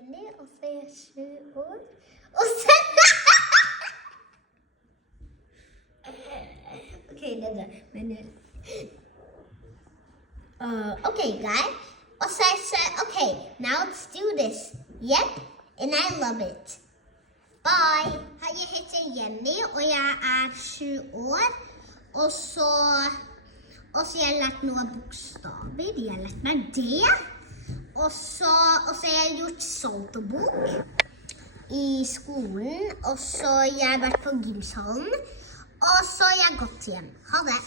Jenny, og så er jeg 7 år. Og så... Okay, det er det. Men... okay, guys. Og så jeg sier, okay, now let's do this. Yep, and I love it. Bye. Hei, jeg heter Jenny, og jeg er 7 år. Og så har jeg lært noen bokstaver. Jeg har lært meg det. Og så har jeg gjort saltobok i skolen. Og så har jeg vært på gymshallen. Og så har jeg gått hjem. Ha det.